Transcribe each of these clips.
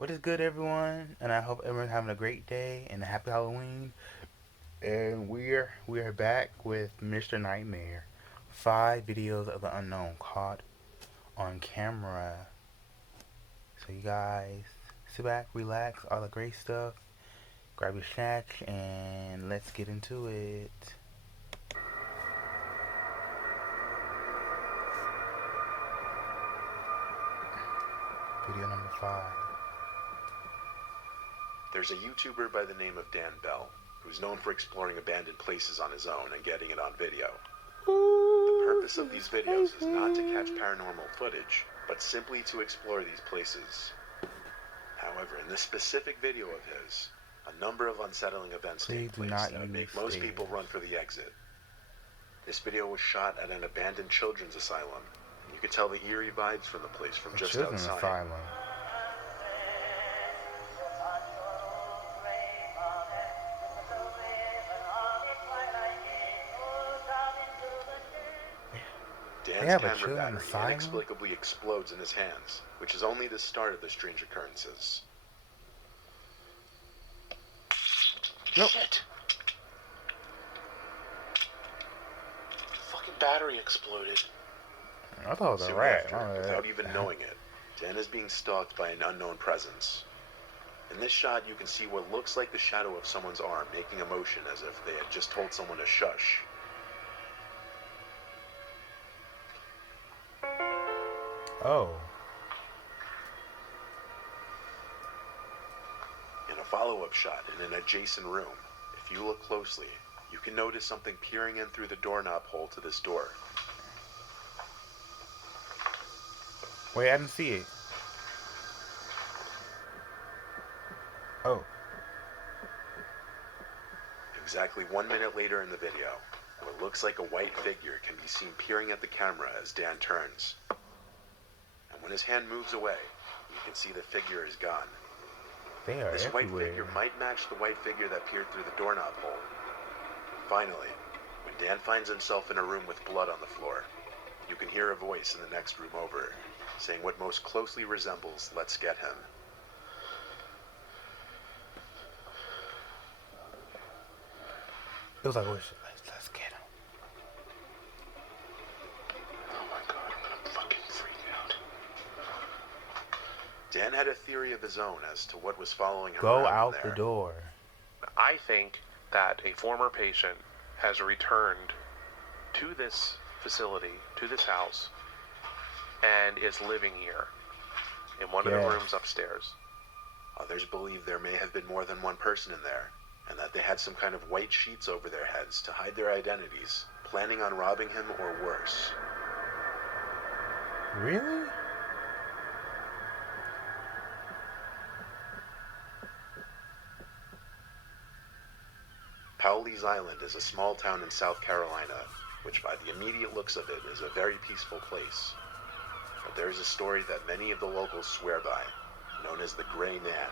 What is good, everyone? And I hope everyone's having a great day and a happy Halloween. And we are back with Mr. Nightmare. 5 videos of the unknown caught on camera. So you guys sit back, relax, all the great stuff. Grab your snacks and let's get into it. Video number 5. There's a YouTuber by the name of Dan Bell, who's known for exploring abandoned places on his own and getting it on video. The purpose of these videos is not to catch paranormal footage, but simply to explore these places. However, in this specific video of his, a number of unsettling events take place that would make most people run for the exit. This video was shot at an abandoned children's asylum. You could tell the eerie vibes from the place from just outside. Asylum. Dan's camera battery inexplicably explodes in his hands, which is only the start of the strange occurrences. Nope. Shit! Fucking battery exploded. I thought it was a rat. Without even knowing it, Dan is being stalked by an unknown presence. In this shot, you can see what looks like the shadow of someone's arm making a motion as if they had just told someone to shush. Oh. In a follow-up shot in an adjacent room, if you look closely, you can notice something peering in through the doorknob hole to this door. Wait, I didn't see it. Oh. Exactly 1 minute later in the video, what looks like a white figure can be seen peering at the camera as Dan turns. And when his hand moves away, you can see the figure is gone. This white figure might match the white figure that peered through the doorknob hole. Finally, when Dan finds himself in a room with blood on the floor, you can hear a voice in the next room over, saying what most closely resembles "Let's get him." It was like, let's get him. Oh my god, I'm fucking freaking out. Dan had a theory of his own as to what was following him. Go out the door. I think that a former patient has returned to this facility, to this house, and is living here in one of the rooms upstairs. Others believe there may have been more than one person in there, and that they had some kind of white sheets over their heads to hide their identities, planning on robbing him or worse. Really? Powlee's Island is a small town in South Carolina, which by the immediate looks of it is a very peaceful place. But there is a story that many of the locals swear by, known as the Gray Man.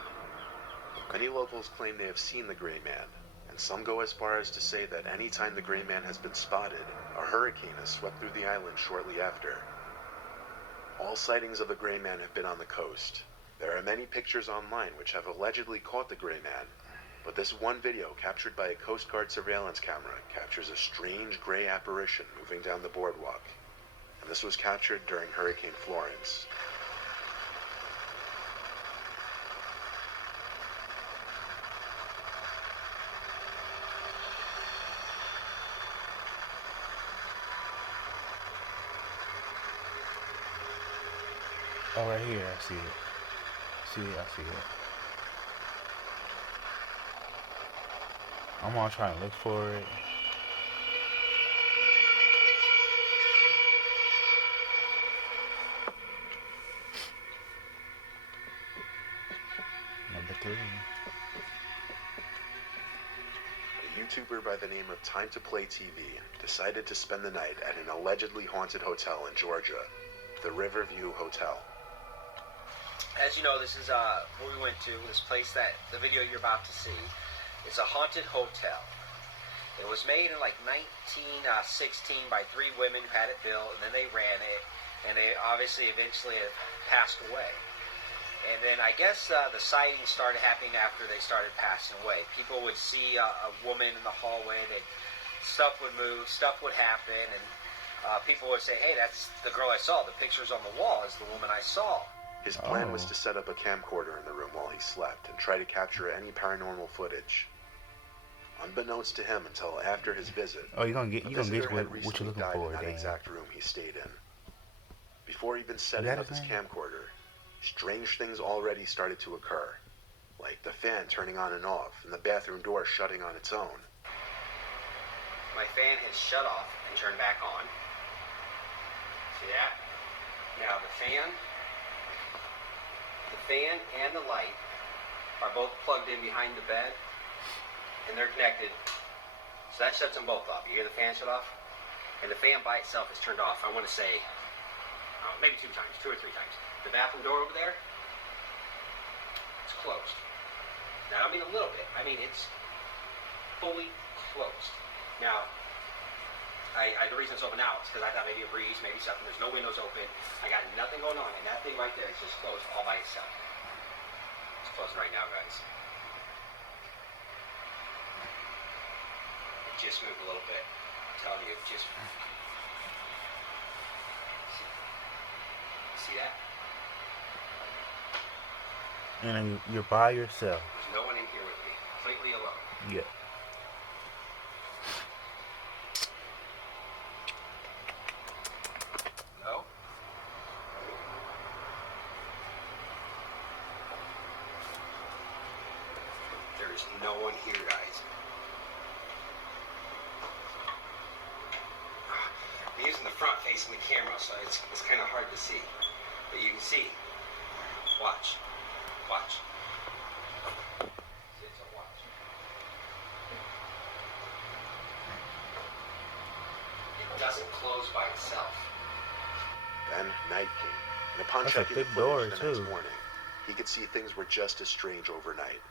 Many locals claim they have seen the Gray Man, and some go as far as to say that any time the Gray Man has been spotted, a hurricane has swept through the island shortly after. All sightings of the Gray Man have been on the coast. There are many pictures online which have allegedly caught the Gray Man, but this one video captured by a Coast Guard surveillance camera captures a strange gray apparition moving down the boardwalk, and this was captured during Hurricane Florence. Oh, right here, I see it. I see it. I'm gonna try and look for it. Number 3. A YouTuber by the name of Time to Play TV decided to spend the night at an allegedly haunted hotel in Georgia, the Riverview Hotel. As you know, this is what we went to. This place that the video you're about to see is a haunted hotel. It was made in like 1916 by 3 women who had it built, and then they ran it, and they obviously eventually have passed away. And And then I guess the sightings started happening after they started passing away. People would see a woman in the hallway. Stuff would move, stuff would happen, and people would say, hey, that's the girl I saw. The pictures on the wall is the woman I saw. His plan was to set up a camcorder in the room while he slept and try to capture any paranormal footage. Unbeknownst to him until after his visit, you're gonna get a what visitor had you're recently looking died for, in that Dan. exact room he stayed in. Before even setting up his camcorder, strange things already started to occur, like the fan turning on and off and the bathroom door shutting on its own. My fan has shut off and turned back on. See that? Now the fan and the light are both plugged in behind the bed, and they're connected. So that shuts them both off. You hear the fan shut off? And the fan by itself is turned off, I want to say, maybe 2 or 3 times. The bathroom door over there, it's closed. Now, I mean a little bit. I mean, it's fully closed. Now, the reason it's open now is because I thought maybe a breeze, maybe something. There's no windows open. I got nothing going on, and that thing right there is just closed all by itself. It's closed right now, guys. It just moved a little bit. I'm telling you, it just... See that? And you're by yourself. There's no one in here with me. Completely alone. Yeah. No? There's no one here, guys. I'm using the front facing the camera, so it's kind of hard to see. But you can see. Watch. Watch. See, so watch. It doesn't close by itself. Then night came, and upon That's a checking the thick door, footage the next too. morning, he could see things were just as strange overnight.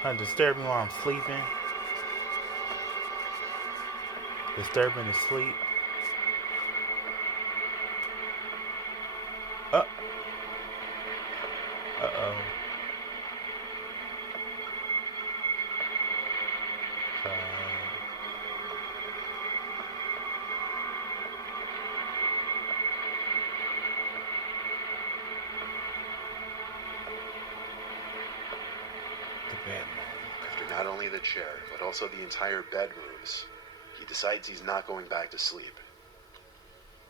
Trying to disturb me while I'm sleeping. Disturbing the sleep. Uh-oh. The bed. After not only the chair, but also the entire bed moves, he decides he's not going back to sleep.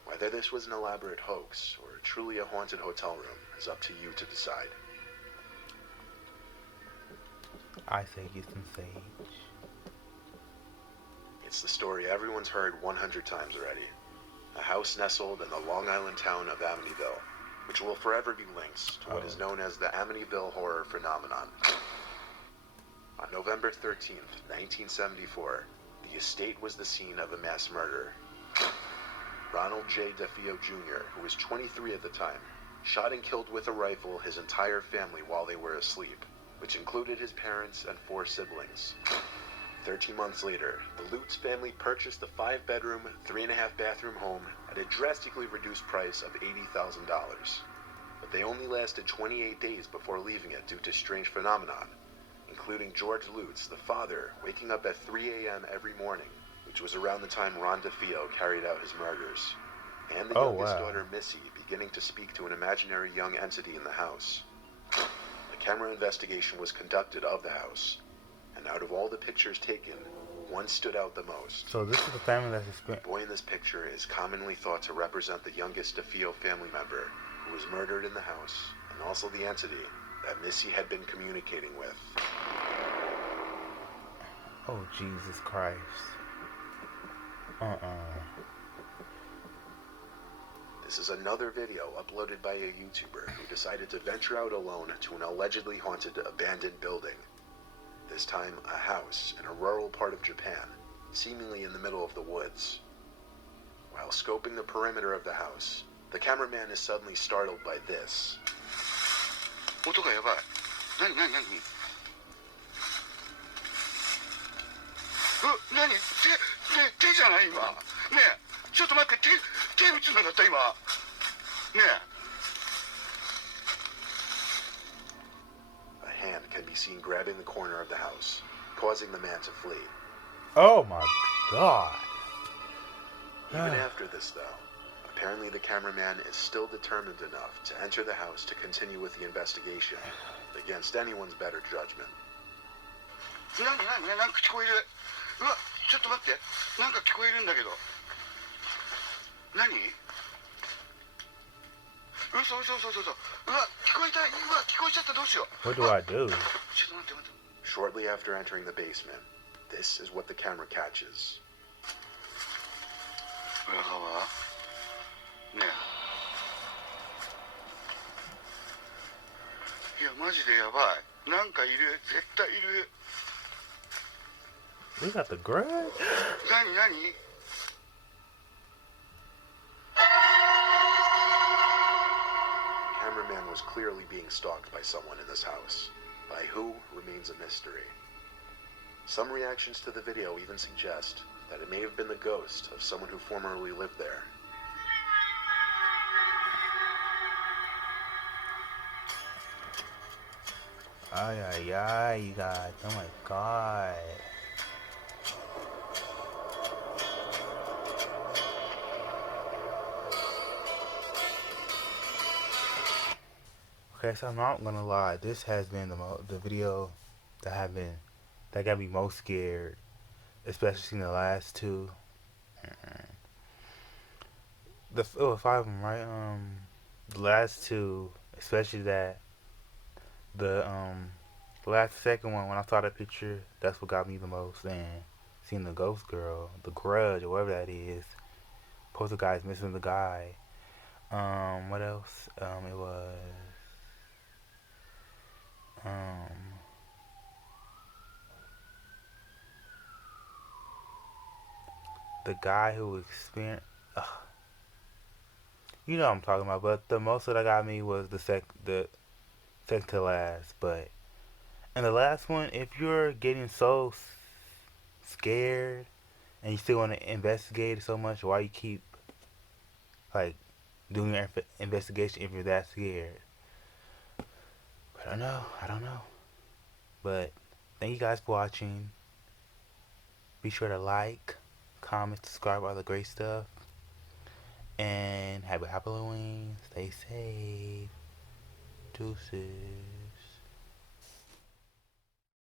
Whether this was an elaborate hoax or truly a haunted hotel room is up to you to decide. I say get some sage. It's the story everyone's heard 100 times already. A house nestled in the Long Island town of Amityville, which will forever be linked to what is known as the Amityville horror phenomenon. On November 13th, 1974, the estate was the scene of a mass murder. Ronald J. DeFeo Jr., who was 23 at the time, shot and killed with a rifle his entire family while they were asleep, which included his parents and 4 siblings. 13 months later, the Lutz family purchased the 5-bedroom, 3.5-bathroom home at a drastically reduced price of $80,000. But they only lasted 28 days before leaving it due to strange phenomenon, including George Lutz, the father, waking up at 3 a.m. every morning, which was around the time Ron DeFeo carried out his murders, and the youngest daughter, Missy, beginning to speak to an imaginary young entity in the house. A camera investigation was conducted of the house, and out of all the pictures taken, one stood out the most. So this is the family that's The experienced. boy in this picture is commonly thought to represent the youngest DeFeo family member who was murdered in the house, and also the entity that Missy had been communicating with. Oh, Jesus Christ. This is another video uploaded by a YouTuber who decided to venture out alone to an allegedly haunted abandoned building. This time, a house in a rural part of Japan, seemingly in the middle of the woods. While scoping the perimeter of the house, the cameraman is suddenly startled by this. 音がやばい。何何何？何？手じゃない今。ねえ、ちょっと待って、手打つんなかった今。ねえ。A hand can be seen grabbing the corner of the house, causing the man to flee. Oh my god. Even after this, though, apparently the cameraman is still determined enough to enter the house to continue with the investigation, against anyone's better judgment. 何なんか聞こえる。うわ、ちょっと待って。なんか聞こえるんだけど。何？嘘。うわ、聞こえた。うわ、聞こえちゃった。どうしよう。 What do I do? ちょっと待って。Shortly after entering the basement, this is what the camera catches. 裏側ねえ。いや、マジでやばい。なんかいる。絶対いる。 We got the grudge? 何 Cameraman was clearly being stalked by someone in this house. By who remains a mystery. Some reactions to the video even suggest that it may have been the ghost of someone who formerly lived there. Ay, you guys. Oh my god. Okay, so I'm not gonna lie. This has been the video that got me most scared, especially in the last two. It was 5 of them, right? The last two, especially the second one, when I saw that picture, that's what got me the most. And seeing the ghost girl, the grudge, or whatever that is, poltergeist missing the guy. What else? It was the guy who experienced. You know what I'm talking about, but the most that got me was the second to last. But in the last one, if you're getting so scared and you still want to investigate it so much, why you keep like doing your investigation if you're that scared? But I don't know. But thank you guys for watching. Be sure to like, comment, subscribe, all the great stuff. And happy Halloween. Stay safe. Deuces.